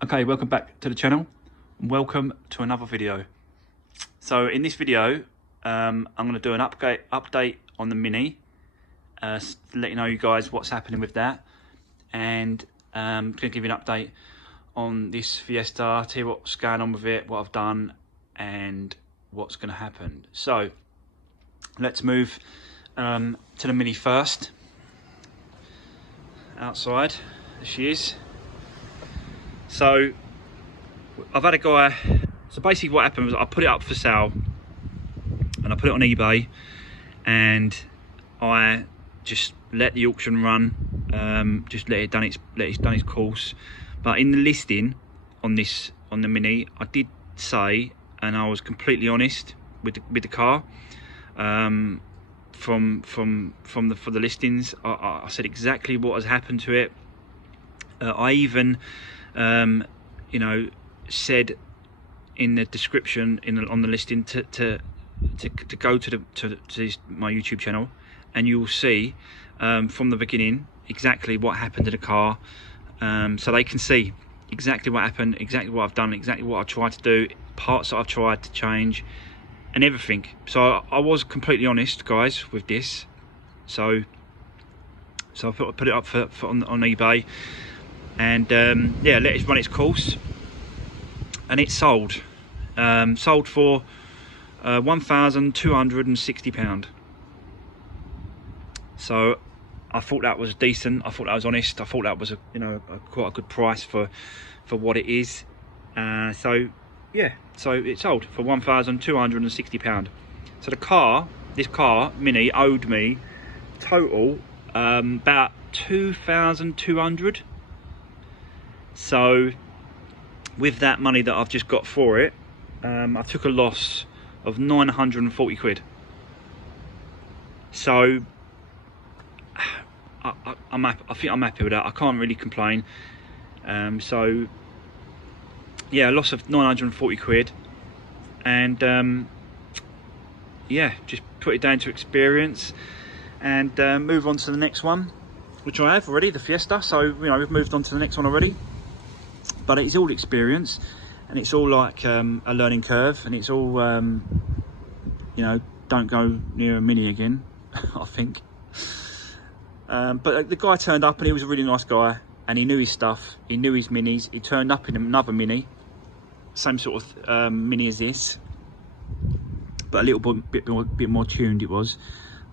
Okay, welcome back to the channel and welcome to another video. So in this video I'm going to do an update on the Mini, to let you know you guys what's happening with that, and going to give you an update on this Fiesta, tell you what's going on with it, what I've done and what's going to happen. So let's move to the Mini first. Outside, there she is. So I've had a guy, so basically what happened was I put it up for sale and I put it on eBay and I just let the auction run, just let it done its course. But in the listing on the Mini, I did say, and I was completely honest with the car, for the listings. I said exactly what has happened to it. I even you know, said in the description on the listing to go to my YouTube channel, and you will see from the beginning exactly what happened to the car, so they can see exactly what happened, exactly what I've done, exactly what I tried to do, parts that I've tried to change and everything. So I was completely honest, guys, with this. So I put it up on eBay, and yeah, let it run its course, and it sold for £1,260. So I thought that was decent, I thought that was honest, I thought that was quite a good price for what it is. So yeah, so it sold for £1,260. So this car Mini owed me total about 2,200. So with that money that I've just got for it, I took a loss of 940 quid. So I think I'm happy with that. I can't really complain. So yeah, a loss of 940 quid, and yeah, just put it down to experience and move on to the next one, which I have already, the Fiesta. So we've moved on to the next one already. But it's all experience, and it's all like a learning curve, and it's all don't go near a Mini again. I think. But the guy turned up, and he was a really nice guy, and he knew his stuff, he knew his Minis. He turned up in another Mini, same sort of Mini as this, but a little bit more tuned. It was,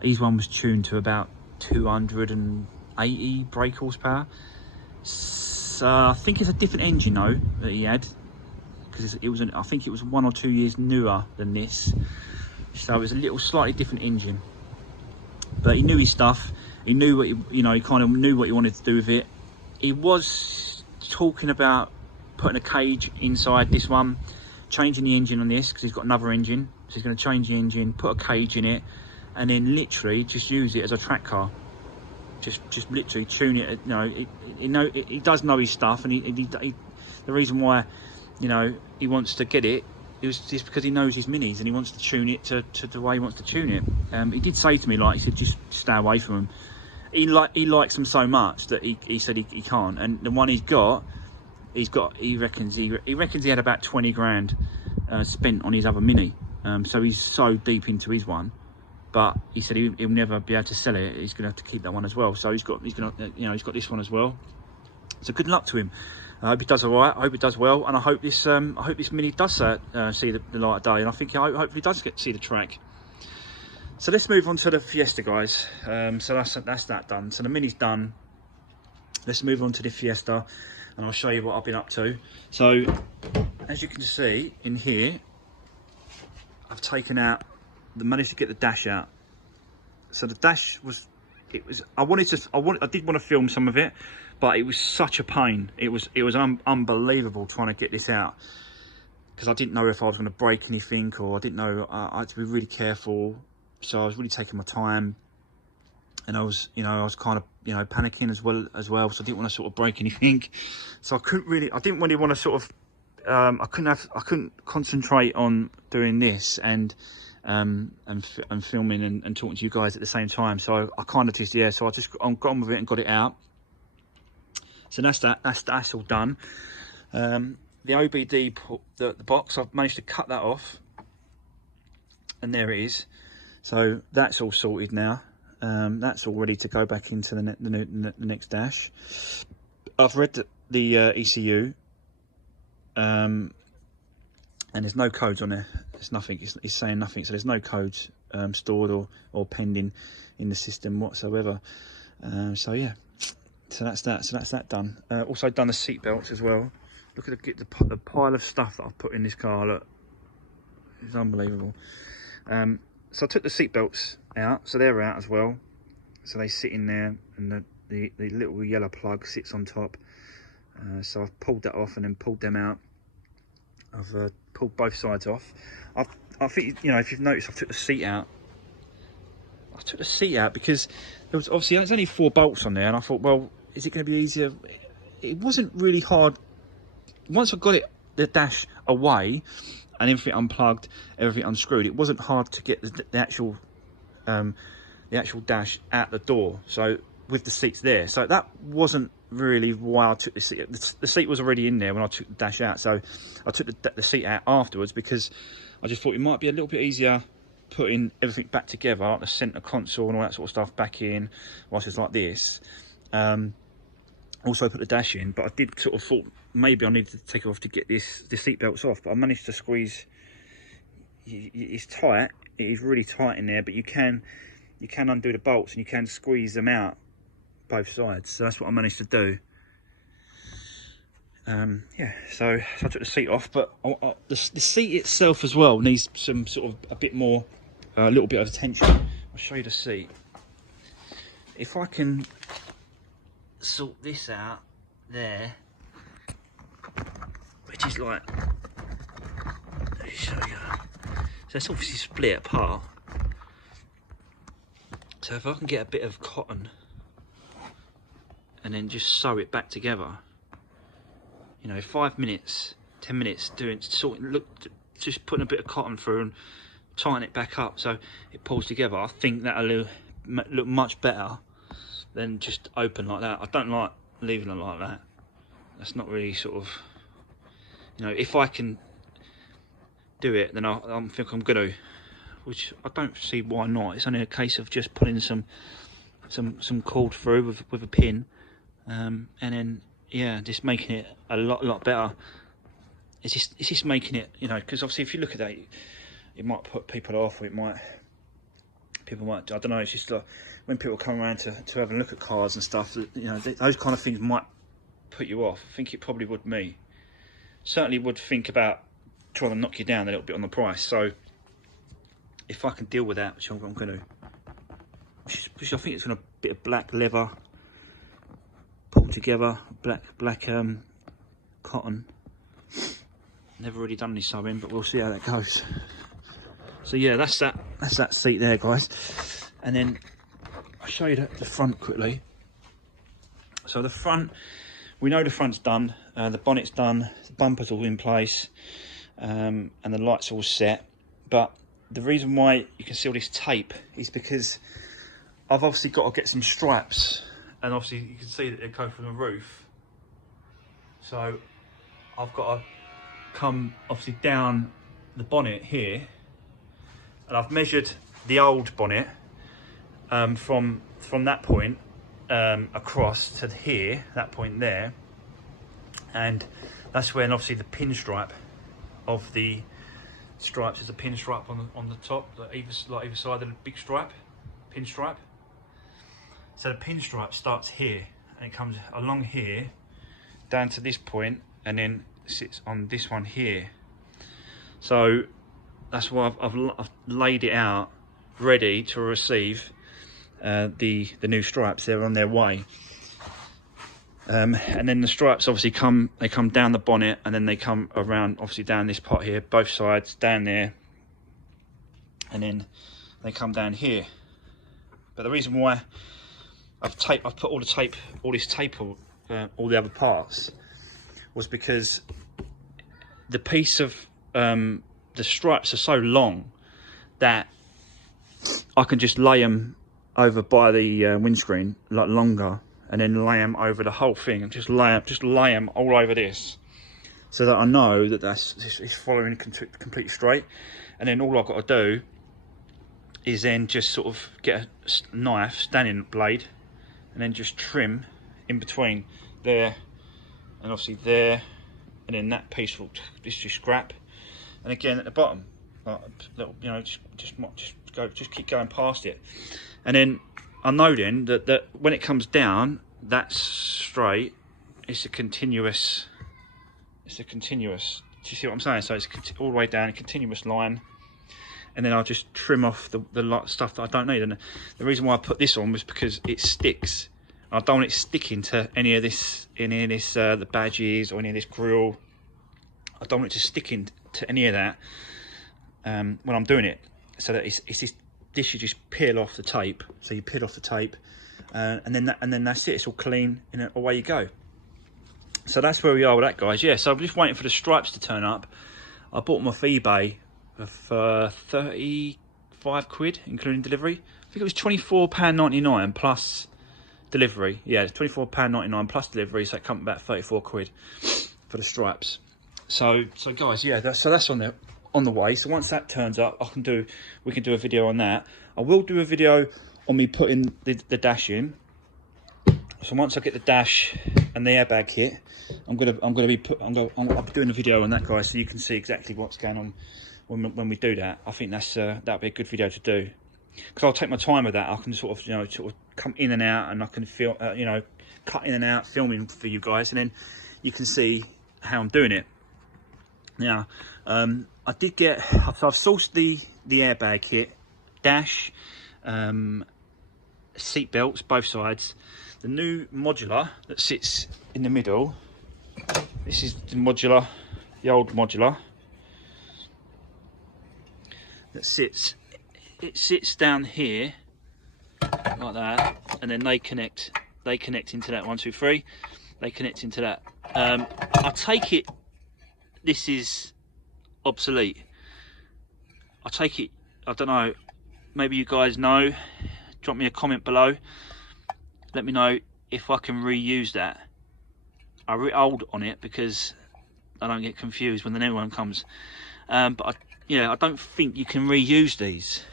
his one was tuned to about 280 brake horsepower. I think it's a different engine though that he had, because I think it was 1 or 2 years newer than this, so it was a little slightly different engine. But he knew his stuff. He knew what he kind of knew what he wanted to do with it. He was talking about putting a cage inside this one, changing the engine on this, because he's got another engine, so he's going to change the engine, put a cage in it, and then literally just use it as a track car. Just literally tune it. He does know his stuff, and the reason why he wants to get it is just because he knows his Minis, and he wants to tune it to the way he wants to tune it. He did say to me, like, he said, just stay away from him. He likes them so much that he said he can't. And the one he reckons he had about 20 grand spent on his other Mini. So he's so deep into his one. But he said he'll never be able to sell it. He's gonna have to keep that one as well. So he's got this one as well. So good luck to him. I hope he does all right. I hope it does well, and I hope this Mini does see the light of day. And I think hopefully does see the track. So let's move on to the Fiesta, guys. So that's that done. So the Mini's done. Let's move on to the Fiesta, and I'll show you what I've been up to. So as you can see in here, I've taken out. Managed to get the dash out. So the dash I did want to film some of it, but it was such a pain. It was unbelievable trying to get this out, because I didn't know if I was going to break anything, or I didn't know. I had to be really careful. So I was really taking my time, and I was kind of panicking as well. So I didn't want to sort of break anything. So I didn't really want to sort of. I couldn't concentrate on doing this and filming and talking to you guys at the same time. So I kind of just, yeah, so I just got on with it and got it out. So that's all done. The OBD, the box, I've managed to cut that off, and there it is. So that's all sorted now. That's all ready to go back into the next dash. I've read the ECU, and there's no codes on there. It's nothing. It's saying nothing. So there's no codes stored or pending in the system whatsoever. So yeah, so that's that. So that's that done. Also done the seat belts as well. Look at the pile of stuff that I've put in this car. Look, it's unbelievable. So I took the seat belts out, so they're out as well. So they sit in there, and the little yellow plug sits on top. So I've pulled that off and then pulled them out. I've pulled both sides off. I think, you know, if you've noticed, I took the seat out. I took the seat out because there was obviously there's only 4 bolts on there, and I thought, well, is it going to be easier? It wasn't really hard. Once I got the dash away and everything unplugged, everything unscrewed, it wasn't hard to get the actual dash out the door. So with the seats there, so that wasn't really why I took the seat. The seat was already in there when I took the dash out, so I took the seat out afterwards because I just thought it might be a little bit easier putting everything back together, like the centre console and all that sort of stuff back in whilst it's like this. Also put the dash in, but I did sort of thought maybe I needed to take it off to get the seat belts off, but I managed to squeeze. It's tight, it is really tight in there, but you can undo the bolts and you can squeeze them out both sides. So that's what I managed to do. Yeah, so I took the seat off, but the seat itself as well needs some sort of a little bit of attention. I'll show you the seat. If I can sort this out there, which is like, let me show you. So it's obviously split apart. So if I can get a bit of cotton and then just sew it back together, you know, 5 minutes, 10 minutes just putting a bit of cotton through and tighten it back up so it pulls together, I think that'll look much better than just open like that. I don't like leaving it like that. That's not really sort of, you know, if I can do it, then I think I'm gonna, which I don't see why not. It's only a case of just putting some cord through with a pin, and then yeah, just making it a lot better. It's just making it, you know, because obviously if you look at that, it might put people off, or people might, I don't know, it's just like when people come around to have a look at cars and stuff, you know, those kind of things might put you off. I think it probably would me. Certainly would think about trying to knock you down a little bit on the price. So if I can deal with that, which I'm going to, which I think it's going to bit of black leather pulled together, black cotton. Never really done any sewing, but we'll see how that goes. So yeah, that's that seat there, guys. And then I'll show you the front quickly. So the front, we know the front's done, the bonnet's done, the bumper's all in place, and the lights all set. But the reason why you can see all this tape is because I've obviously got to get some stripes, and obviously you can see that they go from the roof. So I've got to come obviously down the bonnet here, and I've measured the old bonnet from that point across to here, that point there, and that's when obviously the pinstripe of the stripes is a pinstripe on the top, either side of the big stripe, pinstripe. So the pinstripe starts here and it comes along here down to this point and then sits on this one here. So that's why I've laid it out ready to receive the new stripes. They're on their way. And then the stripes obviously come down the bonnet, and then they come around obviously down this part here, both sides, down there, and then they come down here. But the reason why I've put all this tape, all the other parts, was because the piece of the stripes are so long that I can just lay them over by the windscreen, like longer, and then lay them over the whole thing, and just lay them all over this. so that I know that it's following completely straight. And then all I've got to do is then just sort of get a knife, standing blade, and then just trim in between there and obviously there, and then that piece will just scrap. And again at the bottom, like little, you know, just keep going past it. And then I know then that when it comes down, that's straight. It's a continuous. Do you see what I'm saying? So it's all the way down, a continuous line. And then I'll just trim off the stuff that I don't need. And the reason why I put this on was because it sticks. I don't want it sticking to any of this, the badges or any of this grill. I don't want it to stick into any of that when I'm doing it. So that this you just peel off the tape. So you peel off the tape, and then that's it. It's all clean, and away you go. So that's where we are with that, guys. Yeah. So I'm just waiting for the stripes to turn up. I bought them off eBay for 35 quid, including delivery. I think it was £24.99 plus delivery. Yeah, £24.99 plus delivery, so it comes about 34 quid for the stripes. So guys, yeah, that's on the way. So once that turns up, we can do a video on that. I will do a video on me putting the dash in. So once I get the dash and the airbag kit, I'll be doing a video on that, guys, so you can see exactly what's going on when we do that. I think that'll be a good video to do, because I'll take my time with that. I can sort of come in and out, and I can feel cut in and out, filming for you guys, and then you can see how I'm doing it. Now, I've sourced the airbag kit, dash, seat belts, both sides. The new modular that sits in the middle. This is the old modular that sits. It sits down here like that, and then they connect into that. 1, 2, 3. They connect into that. I take it this is obsolete. I take it, I don't know, maybe you guys know. Drop me a comment below. Let me know if I can reuse that. I old on it because I don't get confused when the new one comes. But I don't think you can reuse these.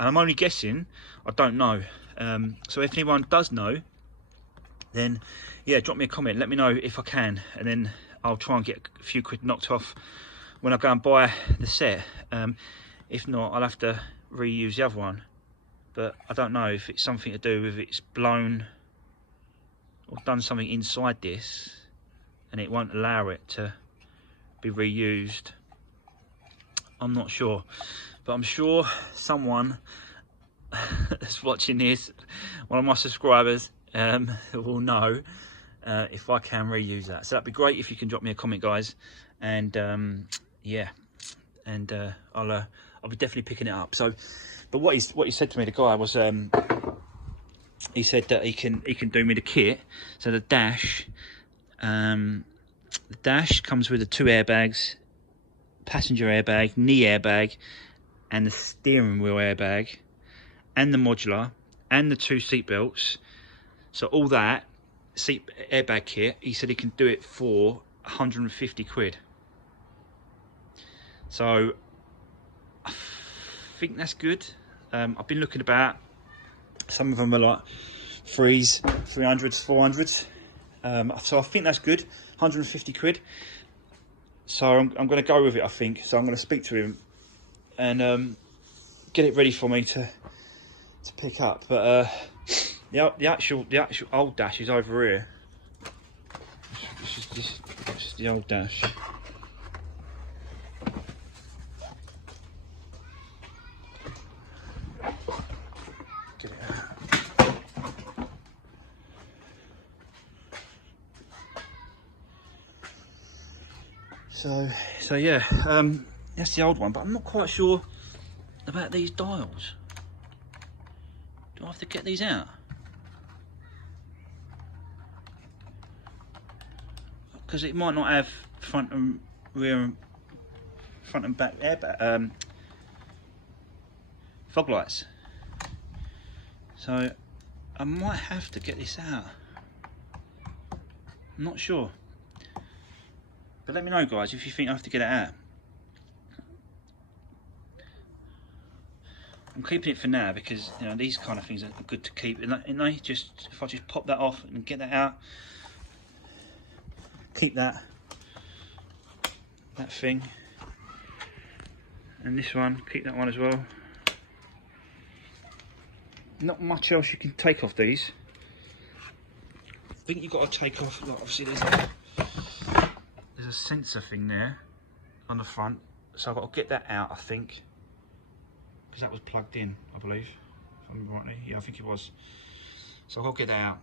And I'm only guessing. I don't know. So if anyone does know, then yeah, drop me a comment. Let me know if I can, and then I'll try and get a few quid knocked off when I go and buy the set. If not, I'll have to reuse the other one. But I don't know if it's something to do with it's blown or done something inside this, and it won't allow it to be reused. I'm not sure, but I'm sure someone that's watching this, one of my subscribers, will know if I can reuse that. So that'd be great if you can drop me a comment, guys, and yeah, and I'll be definitely picking it up. So, but what he said to me, the guy, was he said that he can do me the kit. So the dash comes with the 2 airbags, passenger airbag, knee airbag, and the steering wheel airbag, and the modular, and the 2 seat belts. So all that seat airbag kit, he said he can do it for 150 quid. So I think that's good. I've been looking about. Some of them are like 300s, 400s. So I think that's good. 150 quid. So I'm going to go with it, I think. So I'm going to speak to him and get it ready for me to pick up. But the actual old dash is over here. This is the old dash. Get it out. So yeah, that's the old one, but I'm not quite sure about these dials. Do I have to get these out? Because it might not have front and rear, front and back airbag, fog lights. So I might have to get this out. I'm not sure. But let me know, guys, if you think I have to get it out. I'm keeping it for now because, you know, these kind of things are good to keep. And they just, if I just pop that off and get that out, keep that thing, and this one, keep that one as well. Not much else you can take off these. I think you've got to take off, look, obviously there's a sensor thing there on the front, so I've got to get that out, I think, because that was plugged in, I believe, if I remember rightly. Yeah, I think it was. So I've got to get that out.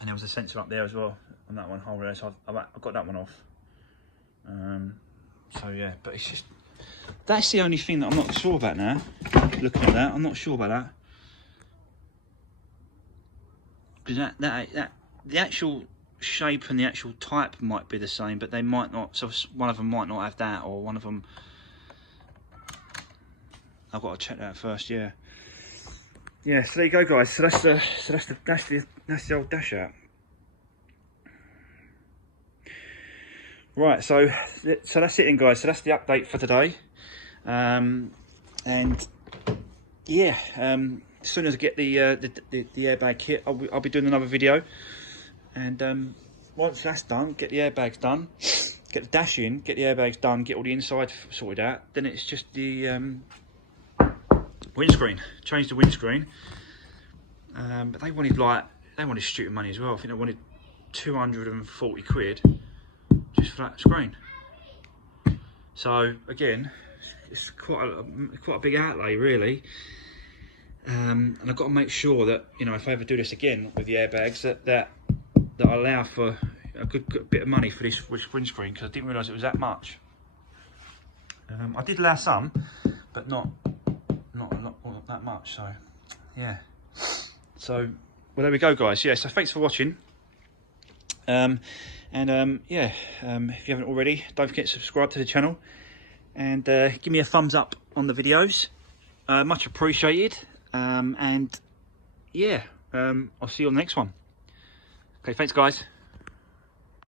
And there was a sensor up there as well on that one hole there, so I've got that one off. So yeah, but it's just, that's the only thing that I'm not sure about now. Looking at that, I'm not sure about that, because that the actual shape and the actual type might be the same, but they might not. So one of them might not have that, or one of them. I've got to check that first. Yeah. Yeah. So there you go, guys. So that's the old dash out. Right. So that's it, then, guys. So that's the update for today. And yeah, as soon as I get the airbag kit, I'll be doing another video. And once that's done, get the airbags done, get the dash in, get the airbags done, get all the inside sorted out. Then it's just the windscreen. Change the windscreen. But they wanted stupid money as well. I think they wanted 240 quid just for that screen. So again, it's quite a big outlay, really. And I've got to make sure that, you know, if I ever do this again with the airbags, that I allow for a good bit of money for this windscreen, because I didn't realise it was that much. I did allow some, but not that much. So yeah. So well, there we go, guys. Yeah. So thanks for watching. Yeah. If you haven't already, don't forget to subscribe to the channel. And give me a thumbs up on the videos, much appreciated. And yeah, I'll see you on the next one. Okay, thanks, guys.